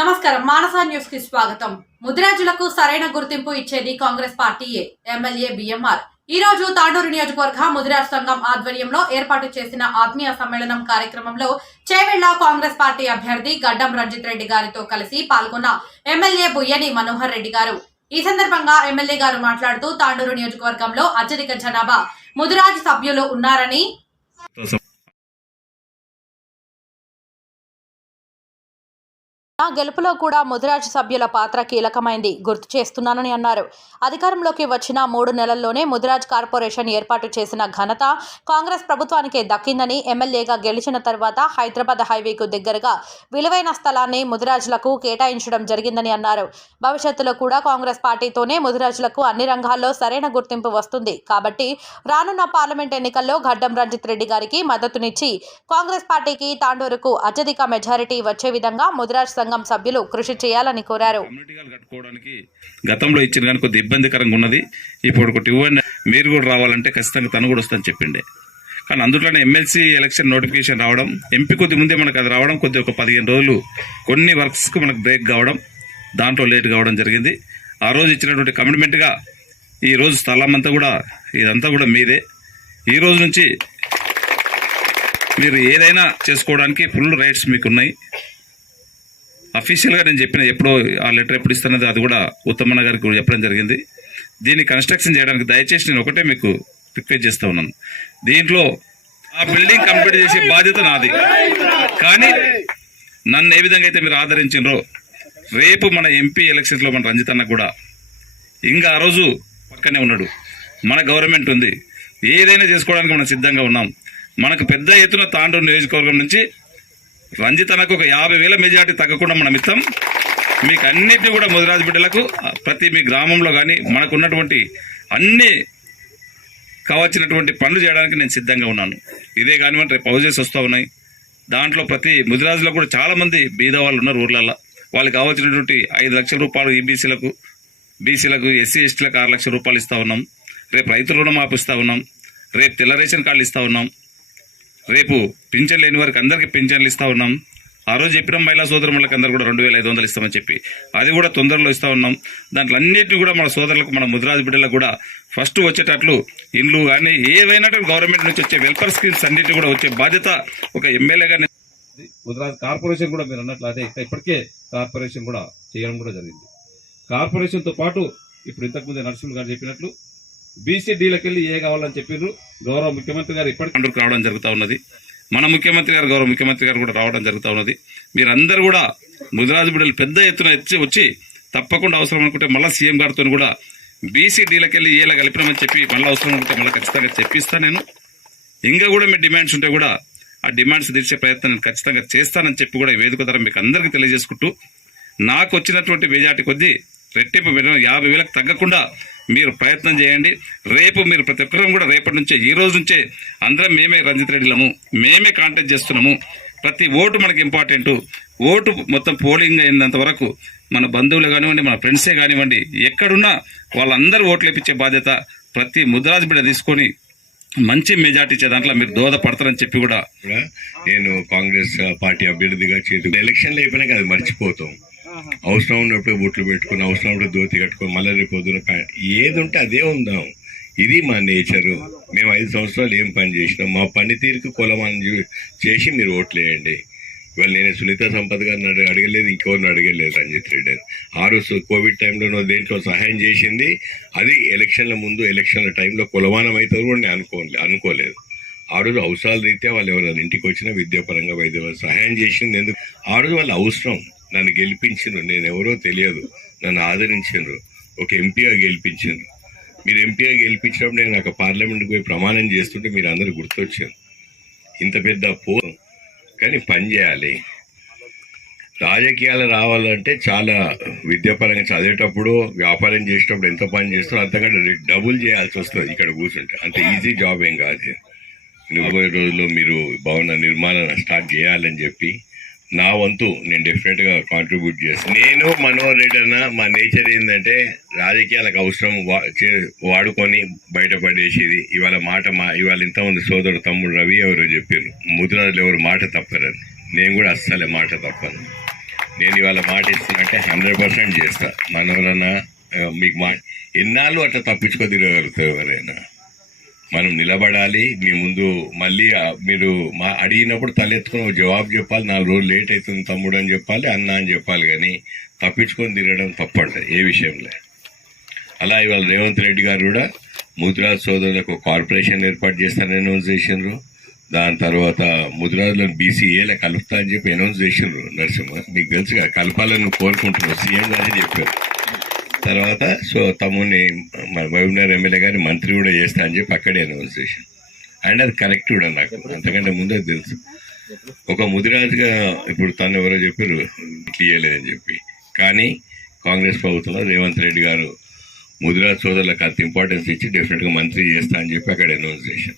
నమస్కారం. మానస న్యూస్కి స్వాగతం. ముదిరాజులకు సరైన గుర్తింపు ఇచ్చేది కాంగ్రెస్ పార్టీయే ఎమ్మెల్యే బిఎంఆర్. ఈ రోజు తాండూరు నియోజకవర్గ ముదిరాజ్ సంఘం ఆధ్వర్యంలో ఏర్పాటు చేసిన ఆత్మీయ సమ్మేళనం కార్యక్రమంలో చేవెళ్ళ కాంగ్రెస్ పార్టీ అభ్యర్థి గడ్డం రంజిత్ రెడ్డి గారితో కలిసి పాల్గొన్న ఎమ్మెల్యే బుయ్యని మనోహర్ రెడ్డి గారు. ఈ సందర్భంగా ఎమ్మెల్యే గారు మాట్లాడుతూ తాండూరు నియోజకవర్గంలో అత్యధిక జనాభా ముదిరాజ్ సభ్యులు ఉన్నారని నా గెలుపులో కూడా ముదిరాజ్ సభ్యుల పాత్ర కీలకమైంది గుర్తు చేస్తున్నానని అన్నారు. అధికారంలోకి వచ్చిన మూడు నెలల్లోనే ముదిరాజ్ కార్పొరేషన్ ఏర్పాటు చేసిన ఘనత కాంగ్రెస్ ప్రభుత్వానికే దక్కిందని ఎమ్మెల్యేగా గెలిచిన తర్వాత హైదరాబాద్ హైవేకు దగ్గరగా విలువైన స్థలాన్ని ముదిరాజులకు కేటాయించడం జరిగిందని అన్నారు. భవిష్యత్తులో కూడా కాంగ్రెస్ పార్టీతోనే ముదిరాజులకు అన్ని రంగాల్లో సరైన గుర్తింపు వస్తుంది. కాబట్టి రానున్న పార్లమెంట్ ఎన్నికల్లో గడ్డం రంజిత్ రెడ్డి గారికి మద్దతునిచ్చి కాంగ్రెస్ పార్టీకి తాండూరుకు అత్యధిక మెజారిటీ వచ్చే విధంగా ముదిరాజ్ సంఘం సభ్యులు కృషి చేయాలని కోరారు. కట్టుకోవడానికి గతంలో ఇచ్చిన కానీ కొద్ది ఇబ్బందికరంగా ఉన్నది. ఇప్పుడు ఒకటి ఇవ్వండి మీరు కూడా రావాలంటే ఖచ్చితంగా తను కూడా వస్తుందని చెప్పిండే. కానీ అందులోనే ఎమ్మెల్సీ ఎలక్షన్ నోటిఫికేషన్ రావడం ఎంపీ కొద్ది ముందే మనకు అది రావడం కొద్ది ఒక పదిహేను రోజులు కొన్ని వర్క్స్కి మనకు బ్రేక్ కావడం దాంట్లో లేట్ కావడం జరిగింది. ఆ రోజు ఇచ్చినటువంటి కమిట్మెంట్గా ఈ రోజు స్థలం అంతా కూడా ఇదంతా కూడా మీదే. ఈ రోజు నుంచి మీరు ఏదైనా చేసుకోవడానికి ఫుల్ రైట్స్ మీకు ఉన్నాయి అఫీషియల్గా నేను చెప్పిన ఎప్పుడో ఆ లెటర్ ఎప్పుడు ఇస్తున్నది అది కూడా ఉత్తమన్న గారికి కూడా చెప్పడం జరిగింది. దీన్ని కన్స్ట్రక్షన్ చేయడానికి దయచేసి నేను ఒకటే మీకు రిక్వెస్ట్ చేస్తూ ఉన్నాను. దీంట్లో ఆ బిల్డింగ్ కంప్లీట్ చేసే బాధ్యత నాది. కానీ నన్ను ఏ విధంగా అయితే మీరు ఆదరించినరో రేపు మన ఎంపీ ఎలక్షన్స్లో మన రంజిత్ అన్న కూడా ఇంకా ఆ రోజు పక్కనే ఉన్నాడు. మన గవర్నమెంట్ ఉంది. ఏదైనా చేసుకోవడానికి మనం సిద్ధంగా ఉన్నాం. మనకు పెద్ద ఎత్తున తాండూరు నియోజకవర్గం నుంచి రంజితనకు ఒక యాభై వేల మెజార్టీ తగ్గకుండా మనం ఇస్తాం. మీకు అన్నిటిని కూడా ముదిరాజు బిడ్డలకు ప్రతి మీ గ్రామంలో కానీ మనకు ఉన్నటువంటి అన్ని కావాల్సినటువంటి పనులు చేయడానికి నేను సిద్ధంగా ఉన్నాను. ఇదే కానివ్వండి రేపు హౌజెస్ వస్తూ ఉన్నాయి. దాంట్లో ప్రతి ముదిరాజులో కూడా చాలామంది బీద వాళ్ళు ఉన్నారు ఊర్లలో వాళ్ళకి కావాల్సినటువంటి ఐదు లక్షల రూపాయలు ఈబీసీలకు బీసీలకు ఎస్సీ ఎస్టీలకు ఆరు లక్షల రూపాయలు ఇస్తూ ఉన్నాం. రేపు రైతు రుణమాఫీ ఇస్తా ఉన్నాం. రేపు తెల్ల రేషన్ కార్డులు ఇస్తూ ఉన్నాం. రేపు పింఛన్ లేని వారికి అందరికీ పింఛన్లు ఇస్తా ఉన్నాం. ఆ రోజు చెప్పిన మహిళా సోదరులకు అందరు కూడా రెండు వేల ఐదు వందలు ఇస్తామని చెప్పి. అది కూడా తొందరలో ఇస్తా ఉన్నాం. దాంట్లో అన్నింటినీ కూడా మన సోదరులకు మన ముద్రాజ బిడ్డలకు కూడా ఫస్ట్ వచ్చేటట్లు ఇండ్లు కానీ ఏవైనా గవర్నమెంట్ నుంచి వచ్చే వెల్ఫేర్ స్కీమ్స్ అన్నింటినీ కూడా వచ్చే బాధ్యత ఒక ఎమ్మెల్యేగా ముద్రాజ్ కార్పొరేషన్ కూడా మీరు అన్నట్లు అదే. ఇప్పటికే కార్పొరేషన్ కూడా చేయడం కూడా జరిగింది. కార్పొరేషన్తో పాటు ఇప్పుడు ఇంతకుముందే నరసింహ గారు చెప్పినట్లు బీసీ డీలకు వెళ్ళి ఏ కావాలని చెప్పిర్రు? గౌరవ ముఖ్యమంత్రి గారు ఇప్పటికి రావడం జరుగుతూ ఉన్నది. మన ముఖ్యమంత్రి గారు గౌరవ ముఖ్యమంత్రి గారు కూడా రావడం జరుగుతూ ఉన్నది. మీరందరూ కూడా ముదిరాజు బిడ్డలు పెద్ద ఎత్తున ఎత్తి వచ్చి తప్పకుండా అవసరం అనుకుంటే మళ్ళీ సీఎం గారితో కూడా బీసీ డీలకు వెళ్ళి ఏలా కలిపినామని చెప్పి మళ్ళీ అవసరం అనుకుంటే మళ్ళీ ఖచ్చితంగా చెప్పిస్తాను నేను. ఇంకా కూడా మీ డిమాండ్స్ ఉంటే కూడా ఆ డిమాండ్స్ తీర్చే ప్రయత్నం నేను ఖచ్చితంగా చేస్తానని చెప్పి కూడా ఈ వేదిక ద్వారా మీకు అందరికీ తెలియజేసుకుంటూ నాకు వచ్చినటువంటి మెజార్టీ కొద్దీ రెట్టింపు యాభై వేలకు తగ్గకుండా మీరు ప్రయత్నం చేయండి. రేపు మీరు ప్రతి ఒక్కరం కూడా రేపటి నుంచే ఈ రోజు నుంచే అందరం మేమే రంజిత్ రెడ్డిలము. మేమే కాంటాక్ట్ చేస్తున్నాము. ప్రతి ఓటు మనకి ఇంపార్టెంట్ ఓటు మొత్తం పోలింగ్ అయినంత వరకు మన బంధువులు కానివ్వండి మన ఫ్రెండ్సే కానివ్వండి ఎక్కడున్నా వాళ్ళందరూ ఓట్లు ఇప్పించే బాధ్యత ప్రతి ముద్రాజు బిడ్డ తీసుకొని మంచి మెజార్టీ ఇచ్చే దాంట్లో మీరు దోహదపడతారని చెప్పి కూడా నేను కాంగ్రెస్ పార్టీ అభ్యర్థిగా చేతి ఎలక్షన్లు అయిపోయినాక అది మర్చిపోతాం. అవసరం ఉన్నప్పుడు బొట్లు పెట్టుకుని అవసరం ఉన్నప్పుడు ధోతి కట్టుకొని మళ్ళీ రేపు పొద్దున ప్యాంట్ ఏది ఉంటే అదే ఉందాం. ఇది మా నేచరు. మేము ఐదు సంవత్సరాలు ఏం పని చేసినాం. మా పనితీరుకు కొలమానం చేసి మీరు ఓట్లు వేయండి. ఇవాళ నేను సునీత సంపద గారిని అడగ- అడగలేదు ఇంకెవరిని అడగలేదు రంజిత్ రెడ్డి అని. ఆ రోజు కోవిడ్ టైంలో దేంట్లో సహాయం చేసింది. అది ఎలక్షన్ల ముందు ఎలక్షన్ల టైంలో కొలమానం అవుతారు కూడా నేను అనుకోలే అనుకోలేదు. ఆ రోజు అవసరాల రీత్యా వాళ్ళు ఎవరైనా ఇంటికి వచ్చినా విద్యాపరంగా వైద్య సహాయం చేసింది ఎందుకు? ఆ రోజు వాళ్ళ అవసరం. నన్ను గెలిపించిండ్రు నేను ఎవరో తెలియదు. నన్ను ఆదరించిండ్రు ఒక ఎంపీగా గెలిపించిండ్రు మీరు ఎంపీగా గెలిపించినప్పుడు నేను నాకు పార్లమెంట్కి పోయి ప్రమాణం చేస్తుంటే మీరు అందరు గుర్తొచ్చారు. ఇంత పెద్ద పో కానీ పని చేయాలి. రాజకీయాలు రావాలంటే చాలా విద్యాపరంగా చదివేటప్పుడు వ్యాపారం చేసేటప్పుడు ఎంత పని చేస్తారో అంతకంటే డబుల్ చేయాల్సి వస్తుంది ఇక్కడ కూర్చుంటే. అంత ఈజీ జాబ్ ఏం కాదు. రాబోయే రోజుల్లో మీరు భవన నిర్మాణాన్ని స్టార్ట్ చేయాలని చెప్పి నా వంతు నేను డెఫినెట్గా కాంట్రిబ్యూట్ చేస్తాను నేను మనోహర్ రెడ్డి అన్న మా నేచర్ ఏంటంటే రాజకీయాలకు అవసరం వా- చే- వాడుకొని బయటపడేసేది. ఇవాళ మాట మా ఇవాళ ఇంతమంది సోదరుడు తమ్ముడు రవి ఎవరో చెప్పారు. ముద్రాలు ఎవరు మాట తప్పరని. నేను కూడా అస్సలే మాట తప్పను. నేను ఇవాళ మాట ఇస్తున్నా అంటే హండ్రెడ్ పర్సెంట్ చేస్తా. మనోరన్న మీకు మా ఎన్నాళ్ళు అట్లా తప్పించుకో తిరగలుగుతారు ఎవరైనా? మనం నిలబడాలి మీ ముందు మళ్ళీ మీరు మా అడిగినప్పుడు తలెత్తుకుని ఒక జవాబు చెప్పాలి నాలుగు రోజులు లేట్ అవుతుంది తమ్ముడు అని చెప్పాలి అన్న అని చెప్పాలి కానీ తప్పించుకొని తిరగడం తప్పండి ఏ విషయంలో. అలా ఇవాళ రేవంత్ రెడ్డి గారు కూడా ముద్రాజ్ సోదరులకు కార్పొరేషన్ ఏర్పాటు చేస్తారని అనౌన్స్ చేసినారు దాని తర్వాత ముద్రాజులను బీసీఏలో కలుపుతా అని చెప్పి అనౌన్స్ చేసిండ్రు నరసింహ. మీకు తెలుసుగా కలపాలని కోరుకుంటున్నారు సీఎం గారే చెప్పారు. తర్వాత సో తమ్ముని మహబూబ్నగర్ ఎమ్మెల్యే గారి మంత్రి కూడా చేస్తా అని చెప్పి అక్కడే అనౌన్స్ చేశాను అండ్ అది కరెక్ట్ కూడా నాకు అంతకంటే ముందే తెలుసు. ఒక ముదిరాజుగా ఇప్పుడు తను ఎవరో చెప్పారు ఇట్లా చెప్పి. కానీ కాంగ్రెస్ ప్రభుత్వంలో రేవంత్ రెడ్డి గారు ముదిరాజ్ సోదరులకు అంత ఇంపార్టెన్స్ ఇచ్చి డెఫినెట్గా మంత్రి చేస్తా అని చెప్పి అక్కడ అనౌన్స్ చేశాను